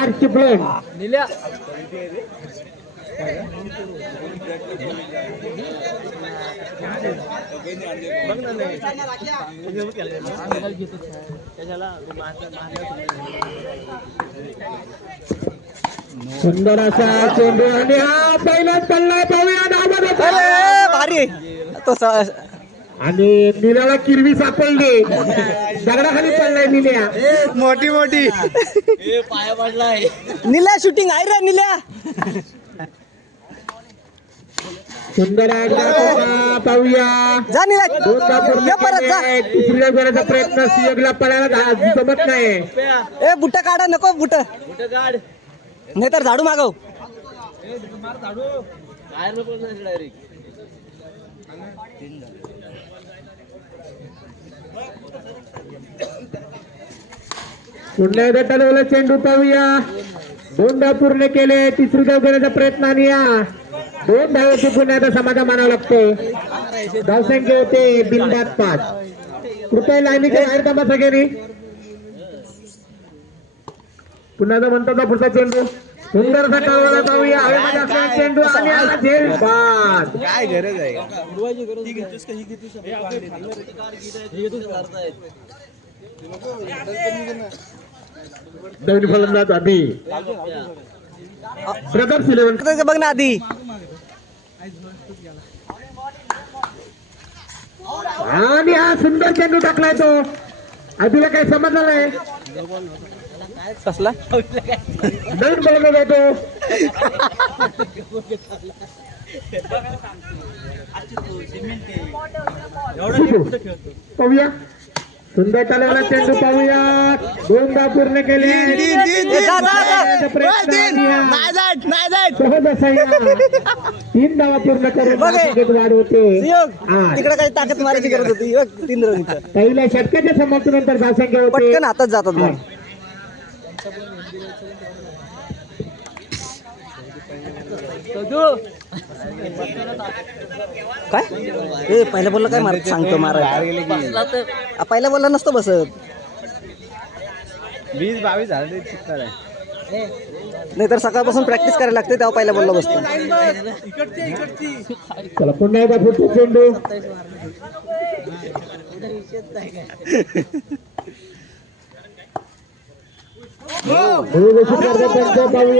चार चिपळूण निल्या सुंदर असा चेंडू आणि हा पहिलाच पडला पाहूया धावत होता. अरे भारी तो स- आणि निल्याला किरवी सापडली. दगडाखाली पडलाय निल्या. मोठी मोठी. पाया पडलाय. निल्या शूटिंग आहे रे निल्या. सुंदर पाहूया. जा दोनदा परत जा. तिसऱ्या प्रयत्न सियगला पडायला जमत नाही. ए बुट काढा नको बुट. कुठं गाड नाही तर झाडू. मागव बाहेर नको डायरेक्ट पुन्हा एकदा टलवलं चेंडू पाहूया? दोन धाव पूर्ण केले तिसरी धाव घेण्याचा प्रयत्न आणि या दोन धावाची पुन्हा एकदा समाधान मानावं लागते धावसंख्या होते बिंदात पाच. कृपया लाईनीच्या बाहेर थांबा सगळ्यांनी. पुन्हा एकदा म्हणतो का पुढचा चेंडू. सुंदर टळवला पाहूया. हवेमध्ये चेंडू आणि हा झेल बाद काय गरज आहे? नवीन फलंदाज अभि ब्रदर्स इलेव्हन त्याचं बघ ना आधी आणि हा सुंदर चेंडू टाकलाय तो अभिला काही समजलं नाही कसला नवीन फलंदाज आहे तो सिद्धू. पाहूया सुंदर चालवला चेंडू पाहूया दोन धाव पूर्ण केले. तीन धावा पूर्ण करून बघ. मालिकेत वाढ होते. योग आठ. तिकडे काही ताकद मारायची गरज होती. तीन रन. पहिल्या षटकाच्या समाप्तीनंतर धावसंख्या होते? पटकन हातात जातात मग काय? ए पहिल्या बोलला काय मारत सांगतो मारा पहिल्या बोलला नसतो बसत. वीस बावीस झाले चिक्कार आहे. नाहीतर सकाळपासून प्रॅक्टिस करायला लागते तेव्हा पहिल्या बोलला बसतो. चला पुन्हा एकदा पुढचा चेंडू.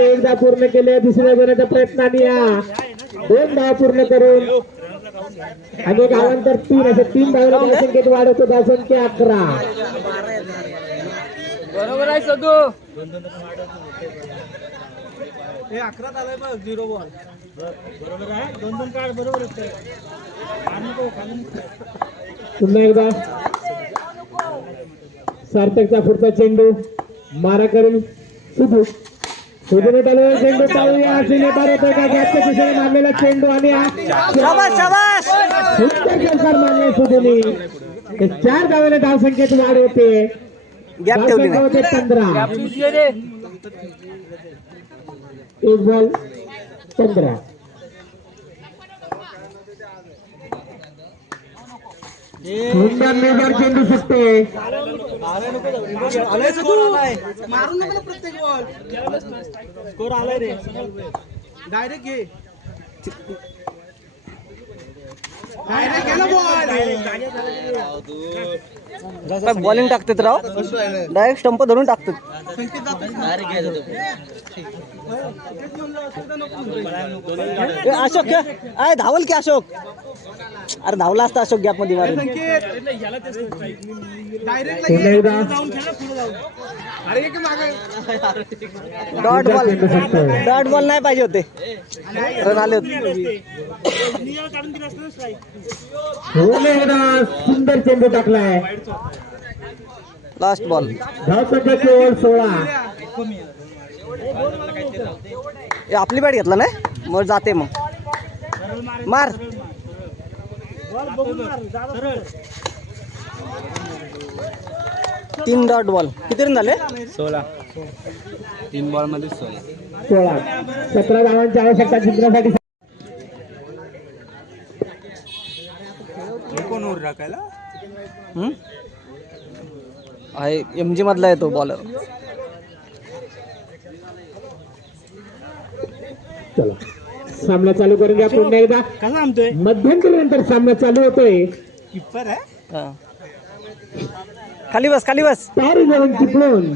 एकदा पूर्ण केले दुसऱ्या घेण्याचा प्रयत्न आणि या दोन धाव पूर्ण करून. आणि धावांतर तीन असे तीन धावला धावसंख्येत वाढ होतो धावसंख्या अकरा. बरोबर आहे सदू. पुन्हा एकदा. सार्थकचा पुढचा चेंडू. मारा करून सुधू सुधूने चालू चेंडू. होतोय का गॅपच्या दिशेने मारलेला चेंडू आणि हा शाबास शाबास! सुंदर सुधूने हे चार धावेने धावसंख्येत वाढ होते. गॅप ठेवली नाही. होते पंधरा. रे एक बॉल पंधरा. सुंदर निर्धार चेंडू सुटते. डायरेक्ट घे. डायरेक्ट काय बॉलिंग टाकतात राव? डायरेक्ट स्टंप धरून टाकतात. अशोक खेळ. धावल की अशोक. अरे धावला असता अशोक गॅपमध्ये मारून. अरे डॉट बॉल डॉट बॉल नाही पाहिजे होते. रन आले होते. सुंदर चेंडू टाकलाय लास्ट बॉल धावसंख्या सोळा आपली बॅट घेतला नाही मग जाते मग. मार. तीन डॉट बॉल. किती रन झाले? सोळा. तीन बॉलमध्ये सोळा. सोळा. सतरा धावांची आवश्यकता जिंकण्यासाठी कोण वर टाकायला. हम्म? आहे एम जी मधला आहे तो बॉलर चला. सामना चालू करून घ्या पुन्हा एकदा. कसा थांबतोय? मध्यंतरीनंतर सामना चालू होतोय. आहे? हा. खाली बस खाली बस. तारी जाऊन चिपळून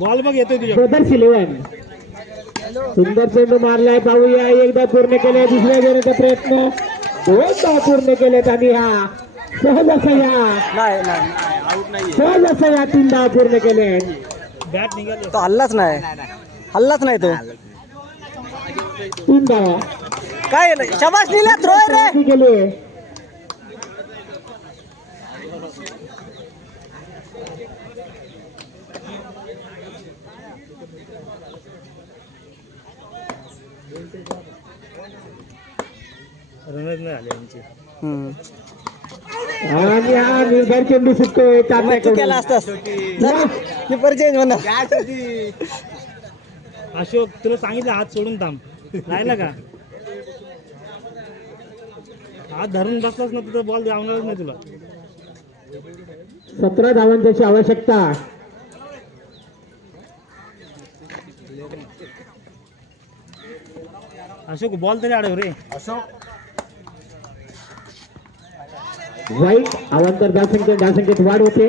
बॉल बघ येतोय तुझ्या. ब्रदर्स इलेव्हन सुंदर चेंडू मारलाय पाहूया. एकदा पूर्ण केलाय दुसऱ्या घेण्याचा प्रयत्न. दोनदा पूर्ण केलेत आणि हा सहज असा या. नाही नाही सहज असा या तीन धाव पूर्ण केले. बॅट निघाली. तो हल्लाच नाही. हल्लाच नाही तो. तीन धावा काय शबाश लिहिल्या थ्रो रे. केले. रनच नाही आले यांचे हम्म. आणि हा निर्धार चेंडू सुटतोय मग तू केला असतास. किपर चेंज म्हणा अशोक तुला सांगितलं हात सोडून थांब. राहिला का? हात धरून बसलाच ना तुझा बॉल जावणारच नाही तुला. सतरा धावांची आवश्यकता. अशोक बॉल तरी अडव रे. वाईट अवांतर धावसंख्या धावसंख्येत वाढ होते.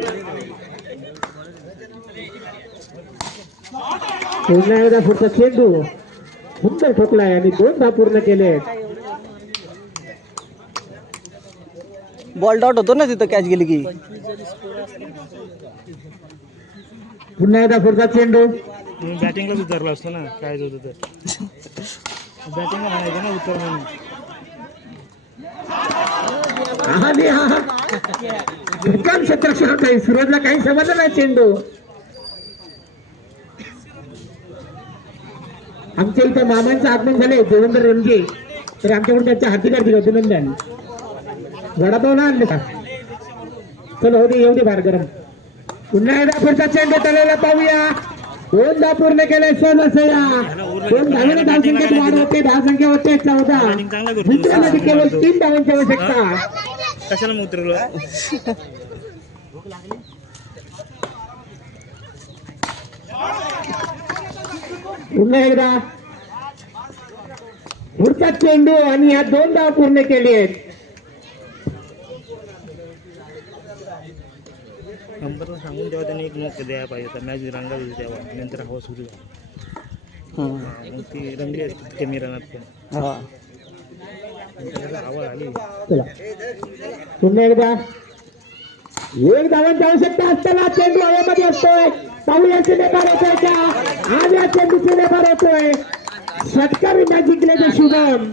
पुन्हा एकदा पुढचा चेंडू सुंदर ठोकलाय आणि दोन धाव पूर्ण केले बॉल डॉट होतो ना तिथं कॅच गेली की? पुन्हा एकदा पुढचा चेंडू. तुम्ही बॅटिंगलाच उतरला असतो ना काय होतं तर. बॅटिंगला म्हणायचं ना उतर म्हणून. हा आहे सुरजला काही समजलं नाही चेंडू. आमच्या इथं मामांचं आगमन झाले देवेंद्र रणगे तर आमच्याकडून त्यांच्या हार्दिक हार्दिक अभिनंदन. वडापाव ना आणले का? चलो हो दे येऊ दे बाहेर गरम. पुन्हा एकदा पुढचा चेंडू त्याला पाहूया. दोनदा पूर्ण केले सण असं या दोन धावेने धावसंख्येत वाढ होते धावसंख्या होते चौदा. मित्रांमध्ये केवळ तीन धावांची आवश्यकता कशाला मग पुन्हा एकदा. पुढचा चेंडू आणि या दोन धाव पूर्ण केली आहेत. सांगून तेव्हा त्यांनी एक नोक द्यायला पाहिजे मॅच रंगा नंतर हवा सुरू झाली. मग ती रंगली असती कमी रनात पण. हा. हवा आली. चला. पुन्हा एकदा. एक धावांची आवश्यकता असताना चेंडू हवेमध्ये असतोय. पाहूया सिनेमार होतोय का? आज या चेंडू सिनेमार होतोय षटकार जिंकले शुभम.